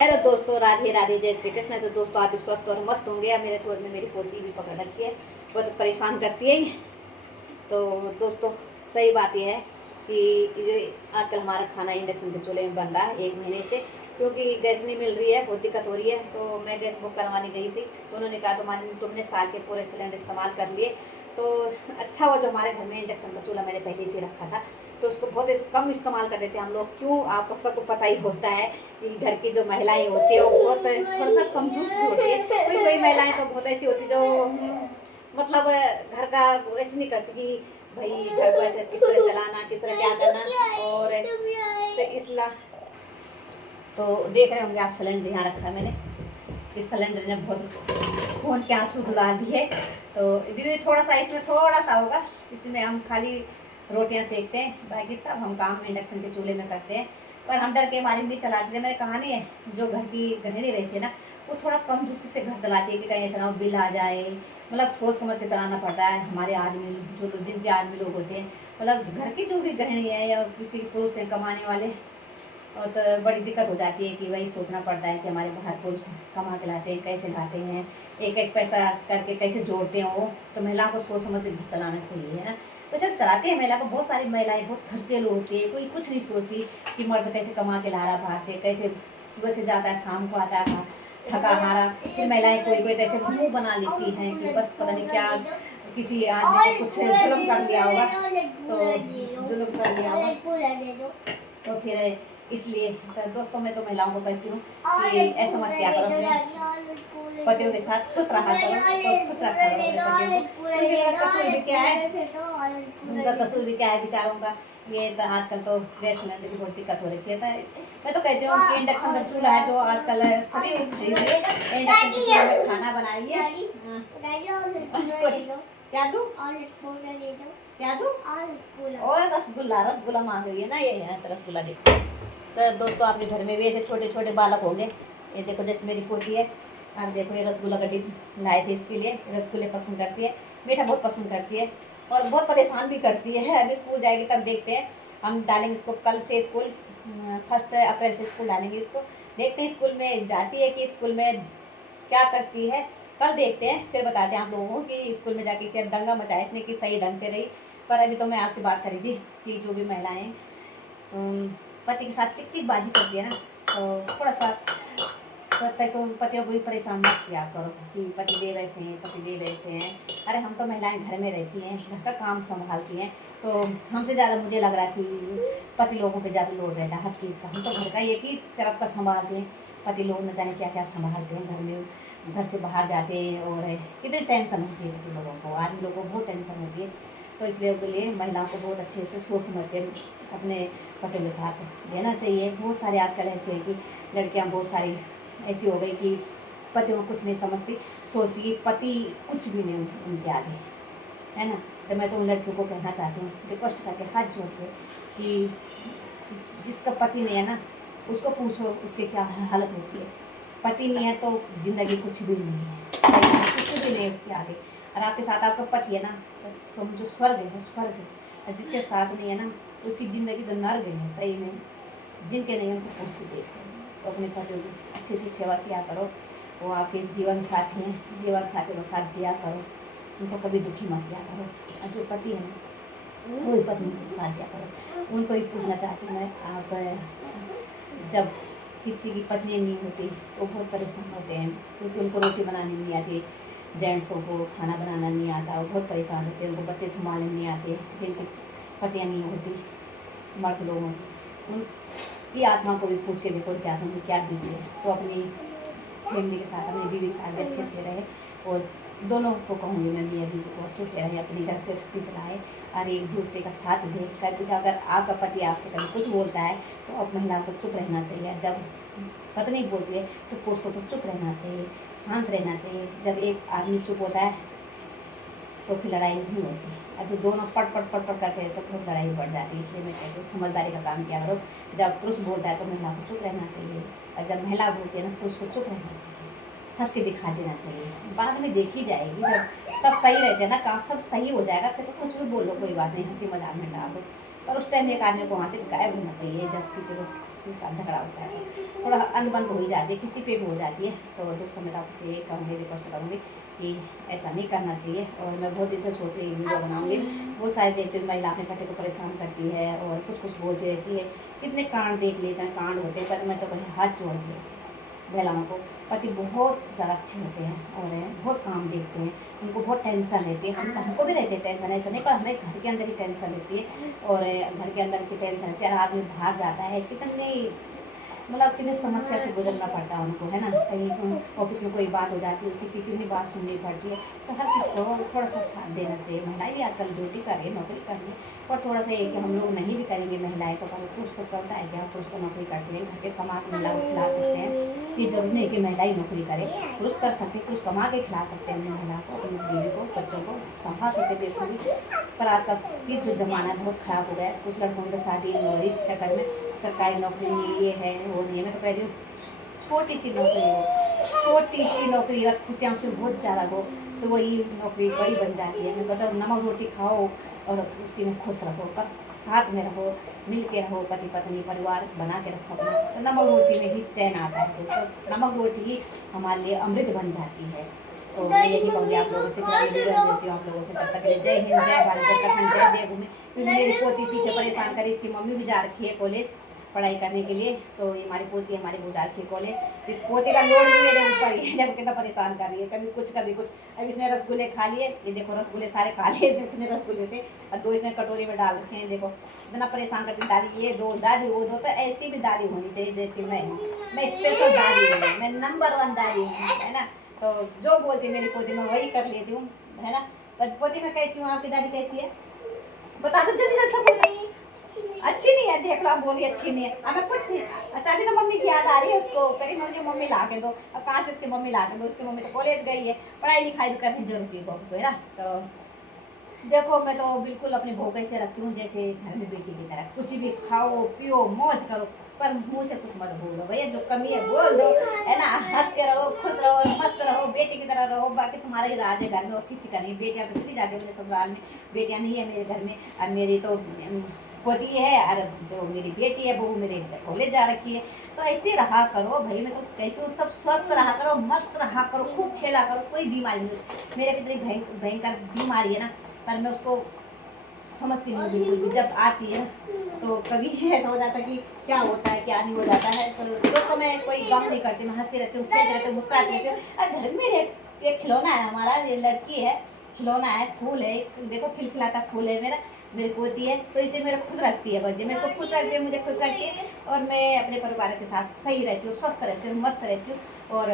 Hello दोस्तों, राधे राधे, जय श्री कृष्ण। तो दोस्तों आप स्वस्थ और मस्त होंगे। अब मेरे गोद में मेरी पोती भी पकड़ रखी है, बहुत परेशान करती है। तो दोस्तों सही बात यह है कि जो आजकल हमारा खाना इंडक्शन के चूल्हे में बन रहा है 1 महीने से, क्योंकि गैस नहीं मिल रही है, बहुत दिक्कत हो रही है। तो मैं गैस बुक करवाने गई थी, तो उन्होंने कहा तुमने साल के पूरे सिलेंडर इस्तेमाल कर लिए। तो अच्छा हुआ जो हमारे घर में इंडक्शन का चूल्हा मैंने पहले से रखा था, तो उसको बहुत कम इस्तेमाल कर देते हैं हम लोग। क्यों, आपको सबको पता ही होता है कि घर की जो महिलाएं होती है वो बहुत थोड़ा सा कंजूस भी होती है। कोई कोई महिलाएं तो बहुत ऐसी होती जो मतलब घर का ऐसे नहीं करती कि भाई घर को ऐसे किस तरह चलाना, किस तरह क्या करना। और तो इसलिए तो देख रहे होंगे आप, सिलेंडर यहाँ रखा है मैंने। इस सिलेंडर ने बहुत खून के आंसू रुला दिए। तो भी थोड़ा सा इसमें थोड़ा सा होगा, इसमें हम खाली रोटियां सेकते हैं, बाकी सब हम काम इंडक्शन के चूल्हे में करते हैं। पर हम डर के मारे नहीं चलाते थे। मैंने कहा नहीं है, जो घर की गृहिणी रहती है ना, वो थोड़ा कम जूसी से घर चलाती है कि कहीं ऐसा ना हो बिल आ जाए। मतलब सोच समझ के चलाना पड़ता है। हमारे आदमी जो लोग, जिनके आदमी लोग होते हैं, मतलब घर की जो भी गृहिणी है या किसी पुरुष है कमाने वाले, और तो बड़ी दिक्कत हो जाती है कि भाई सोचना पड़ता है कि हमारे बाहर पुरुष कमा के लाते हैं, कैसे लाते हैं, एक एक पैसा करके कैसे जोड़ते हैं वो। तो महिला को सोच समझ के घर चलाना चाहिए, है ना। वैसे तो चलाती है महिला को, बहुत सारी महिलाएं बहुत खर्चेलू होती है, कोई कुछ नहीं सोचती कि मर्द कैसे कमा के ला रहा बाहर से, कैसे सुबह से जाता है शाम को आता है थका हारा। फिर महिलाएं कोई कोई ऐसे मुँह बना लेती हैं कि बस पता नहीं क्या किसी आदमी ने कुछ जुल्म कर दिया होगा, तो जुल्म कर दिया होगा। तो फिर इसलिए सर दोस्तों, मैं तो महिलाओं को कहती हूँ कि ऐसा मत किया करो, अपने पतियों के साथ खुश रहा करो और खुश रखा करो अपने पतियों को। उनका कसूर भी क्या है, उनका कसूर भी क्या है बेचारों का। ये तो आजकल तो गैस सिलेंडर की बहुत दिक्कत हो रखी है। तो मैं तो कहती हूँ कि इंडक्शन का चूल्हा है जो आजकल सभी खरीदिए, इंडक्शन के चूल्हे में खाना बनाइए। क्या दूँ, क्या दूँ? और रसगुल्ला, रसगुल्ला मांग रही है ना, ये है तो रसगुल्ला दे। तो दोस्तों आपके घर में भी ऐसे छोटे छोटे बालक होंगे। ये देखो जैसे मेरी पोती है, आप देखो ये रसगुल्ला का डिब्बा लाए थे इसके लिए। रसगुल्ले पसंद करती है, मीठा बहुत पसंद करती है और बहुत परेशान भी करती है। अभी स्कूल जाएगी तब देखते हैं, हम डालेंगे इसको कल से स्कूल, 1 अप्रैल से स्कूल डालेंगे इसको। देखते हैं स्कूल में जाती है कि स्कूल में क्या करती है, कल देखते हैं, फिर बताते हैं आप लोगों को कि स्कूल में जाके क्या दंगा मचाया इसने, कि सही ढंग से रही। पर अभी तो मैं आपसे बात करी थी कि जो भी महिलाएं पति के साथ चिक चिक बाजी करती है ना, तो थोड़ा सा पतियों को भी परेशान मत किया करो कि पति देव ऐसे हैं, पति देव ऐसे हैं। अरे हम तो महिलाएं घर में रहती हैं, घर का काम संभालती हैं, तो हमसे ज़्यादा मुझे लग रहा है कि पति लोगों पे ज़्यादा लोड रहता है हर चीज़ का। हम तो घर का एक ही तरफ का संभालते हैं, पति लोग न जाने क्या क्या संभालते हैं घर में, घर से बाहर जाते हैं। और कितनी टेंशन होती है पति लोगों को, आदमी लोगों को बहुत टेंशन होती है। तो इसलिए उसके लिए महिलाओं को बहुत अच्छे से सोच समझ के अपने पति के साथ देना चाहिए। बहुत सारे आजकल ऐसे हैं कि लड़कियां बहुत सारी ऐसी हो गई कि पतियों को कुछ नहीं समझती, सोचती कि पति कुछ भी नहीं उनके आगे, है ना। तो मैं तो उन लड़कियों को कहना चाहती हूँ, रिक्वेस्ट करके हाथ जोड़ के, कि जिसका पति नहीं है ना, उसको पूछो उसकी क्या हालत होती है। पति नहीं है तो ज़िंदगी कुछ भी नहीं है, कुछ भी नहीं है उसके आगे। और आपके साथ आपका पति है ना, बस समझो स्वर्ग है, स्वर्ग है। और जिसके साथ नहीं है ना, उसकी ज़िंदगी तो नर्क है सही में। जिनके नहीं उनको पूछ के देखो। तो अपने पतियों की अच्छे से सेवा किया करो, वो आपके जीवन साथी हैं, जीवन साथी को साथ दिया करो, उनको कभी दुखी मत किया करो। और जो पति है ना, वही पत्नी को साथ दिया करो। उनको भी पूछना चाहती हूँ मैं, आप जब किसी की पत्नी नहीं होती तो बहुत परेशान होते हैं, क्योंकि उनको रोटी बनानी नहीं आती, जेंट्सों को खाना बनाना नहीं आता, वो बहुत परेशान होते हैं, उनको बच्चे संभालने नहीं आते। जिनकी पतियाँ नहीं होती, मर्द लोगों उनकी आत्मा को भी पूछ के देखो क्या उनकी क्या बीती है। तो अपनी फैमिली के साथ, अपनी बीवी के साथ अच्छे से रहे। और दोनों को कहूँगी मैं, मियाँ बीवी को अच्छे से रहे, अपनी घर गृहस्थी चलाए और एक दूसरे का साथ देख कर। अगर आपका पति आपसे कभी कुछ बोलता है तो अब महिला को चुप रहना चाहिए। जब पत्नी बोलती है तो पुरुषों को चुप रहना चाहिए, शांत रहना चाहिए। जब एक आदमी चुप होता है तो फिर लड़ाई नहीं होती, और जो दोनों पट पट पट पट करते हैं तो बहुत लड़ाई बढ़ जाती है। इसलिए मैं कहती हूँ समझदारी का काम किया करो। जब पुरुष बोलता है तो महिला को चुप रहना चाहिए, और जब महिला बोलती है ना, पुरुष को चुप रहना चाहिए, हंस के दिखा देना चाहिए। बाद में देखी जाएगी, जब सब सही रहते हैं ना, काम सब सही हो जाएगा, फिर तो कुछ भी बोलो कोई बात नहीं, हंसी मजाक में डालो। पर उस टाइम एक आदमी को वहाँ से गायब होना चाहिए जब किसी को किसी साथ झगड़ा होता है। थोड़ा अनबन हो ही जाती है, किसी पे भी हो जाती है। तो दोस्तों मैं आपसे एक कहूँगी, रिक्वेस्ट करूँगी कि ऐसा नहीं करना चाहिए। और मैं बहुत दिन से सोच रही वीडियो बनाऊँगी। वो शायद देखते हुए महिला अपने पति को परेशान करती है और कुछ बोलती रहती है, कितने कांड देख लेते हैं, कांड होते हैं। पर मैं तो कहीं हाथ जोड़ दिया महिलाओं को, पति बहुत ज़्यादा अच्छे होते हैं और बहुत काम देखते हैं, उनको बहुत टेंशन रहती है। हमको भी रहती है टेंशन, ऐसा नहीं, पर हमें घर के अंदर ही टेंशन रहती है और घर के अंदर की टेंशन रहती है। और आदमी बाहर जाता है, कितनी मतलब कितनी समस्या से गुजरना पड़ता है उनको, है ना। कहीं ऑफिस में कोई बात हो जाती है, किसी की भी बात सुननी पड़ती है। तो हर किसी को थोड़ा सा साथ देना चाहिए। महिलाएं भी आजकल ड्यूटी कर रही है, नौकरी कर रही है, पर थोड़ा सा ये कि हम लोग नहीं भी करेंगे महिलाएं तो पुरुष को चलता है क्या, पुरुष को नौकरी करते हैं, घर के कमा के महिला को खिला सकते हैं। ये जरूरी नहीं कि महिला ही नौकरी करे, पुरुष कर सकते हैं, पुरुष कमा के खिला सकते हैं अपनी महिला को, अपनी बीवी को, बच्चों को संभाल सकते हैं, देश को भी। पर आजकल की जो ज़माना है बहुत ख़राब हो गया है। कुछ लड़कों की शादी नहीं हो रही इस चक्कर में, सरकारी नौकरी नहीं, ये है वो नहीं है। मैं तो कह रही हूँ छोटी सी नौकरी हो, छोटी सी नौकरी और खुशियाँ उसमें बहुत ज़्यादा हो तो वही नौकरी बड़ी बन जाती है। मैं कहता हूँ नमक रोटी खाओ और उसी में खुश रहो, पर साथ में रहो, मिल के रहो, पति पत्नी परिवार बना के रखो अपना। तो नमक रोटी में ही चैन आता है दोस्तों, नमक रोटी ही हमारे लिए अमृत बन जाती है। तो मैं यही कहूँगी आप लोगों से, मिलती हूँ आप लोगों से। तब तक के लिए जय हिंद, जय भारत, जब तक हम जय देवभूमि। क्योंकि मेरी पोती पीछे परेशान करी, इसकी मम्मी भी जा रखी है कॉलेज पढ़ाई करने के लिए। तो ये हमारी पोती है, हमारी जा रखी है कॉलेज। इस पोती का लोड भी मेरे ऊपर ही है, देखो कितना परेशान कर रही है, कभी कुछ कभी कुछ। अब इसने रसगुल्ले खा लिए, ये देखो रसगुल्ले सारे खा लिए, इसमें कितने रसगुल्ले थे और 2 इसने कटोरी में डाल रखे हैं। देखो इतना परेशान करती, दादी ये दो, दादी वो दो। तो ऐसी भी दादी होनी चाहिए जैसी मैं हूँ। मैं स्पेशल दादी हूँ, मैं नंबर 1 दादी हूँ, है ना। तो जो बोलती मेरी पोती मैं वही कर लेती हूँ, है ना। पर पोती मैं कैसी हूँ, आपकी दादी कैसी है बता दो जल्दी जल्दी सब। अच्छी नहीं है, देख लो आप बोली अच्छी नहीं है, हमें कुछ अच्छा भी ना। मम्मी की याद आ रही है उसको, करी मुझे मम्मी ला के दो। अब कहाँ से इसकी मम्मी ला के दो, उसकी मम्मी तो कॉलेज गई है, पढ़ाई लिखाई भी करनी जरूरी है बहू को, है ना। तो देखो मैं तो बिल्कुल अपनी बहू कैसे रखती हूँ, जैसे घर में बेटी की तरह। कुछ भी खाओ पियो मौज करो, पर मुँह से कुछ मत बोलो भैया, जो कमी है बोल दो, है ना। हंस के रहो, खुश रहो, मस्त रहो, बेटी की तरह रहो। बाकी तुम्हारा ही राज है घर में और किसी का नहीं। बेटियाँ तो कितनी जाती है मेरे ससुराल में, बेटियाँ नहीं है मेरे घर में। और मेरी तो पोती है और जो मेरी बेटी है वो मेरे कॉलेज जा रखी है। तो ऐसे रहा करो भाई, मैं तो कहती हूँ सब स्वस्थ रहा करो, मस्त रहा करो, खूब खेला करो, कोई बीमारी नहीं। मेरे कितनी भयंकर बीमारी है ना, पर मैं उसको समझती नहीं बिल्कुल भी। जब आती है तो कभी ऐसा हो जाता है कि क्या होता है क्या नहीं हो जाता है। तो दोस्तों मैं कोई गम नहीं करती, मैं हंसती रहती हूँ, खेलती रहती हूँ, मुस्कुराती रहती हूँ। और घर में एक खिलौना है हमारा, ये लड़की है, खिलौना है, फूल है, देखो खिलखिलाता फूल है मेरा, मेरी पोती है। तो इसे मेरे खुश रखती है, बस ये मैं इसको खुश रखती है, मुझे खुश रखती है। और मैं अपने परिवार के साथ सही रहती हूँ, स्वस्थ रहती हूँ, मस्त रहती हूँ। और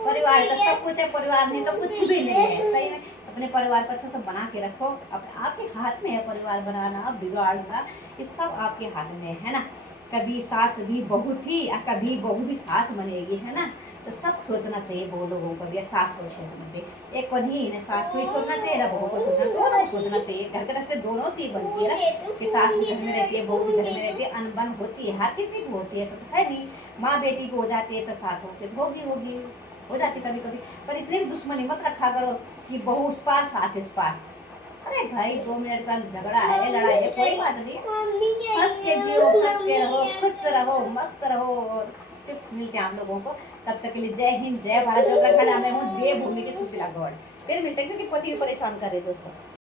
परिवार तो सब कुछ है, परिवार नहीं तो कुछ भी नहीं है। सही में अपने परिवार को अच्छा से बना के रखो। आपके हाथ में है परिवार बनाना, बिगाड़ना, ये सब आपके हाथ में है ना। कभी सास भी बहू थी और कभी बहू भी सास बनेगी, है ना। तो सब सोचना चाहिए बहू लोगों को भी, सास को सोचना चाहिए। एक को नहीं ना सास को ही सोचना चाहिए ना बहू को सोचना, दोनों को सोचना चाहिए। घर के रास्ते दोनों से ही बनती है ना, कि सास भी घर में रहती है, बहू भी घर में रहती है। अनबन होती है, हर किसी को होती है, ऐसा तो है नहीं। माँ बेटी को हो जाती है तो साथ होगी हो जाती कभी कभी। पर इतनी दुश्मनी मत रखा करो कि बहू उस पार सास इस पार। अरे भाई 2 मिनट का झगड़ा है, लड़ाई है, कोई बात नहीं। हंस के जियो, हंस के रहो, खुश रहो, मस्त रहो। और फिर मिलते हैं आप लोगों को, तब तक के लिए जय हिंद, जय भारत। जो उत्तराखंड में हूँ, देवभूमि की सुशीला गौड़। फिर मिलते हैं, क्योंकि पति भी परेशान कर रहे दोस्तों।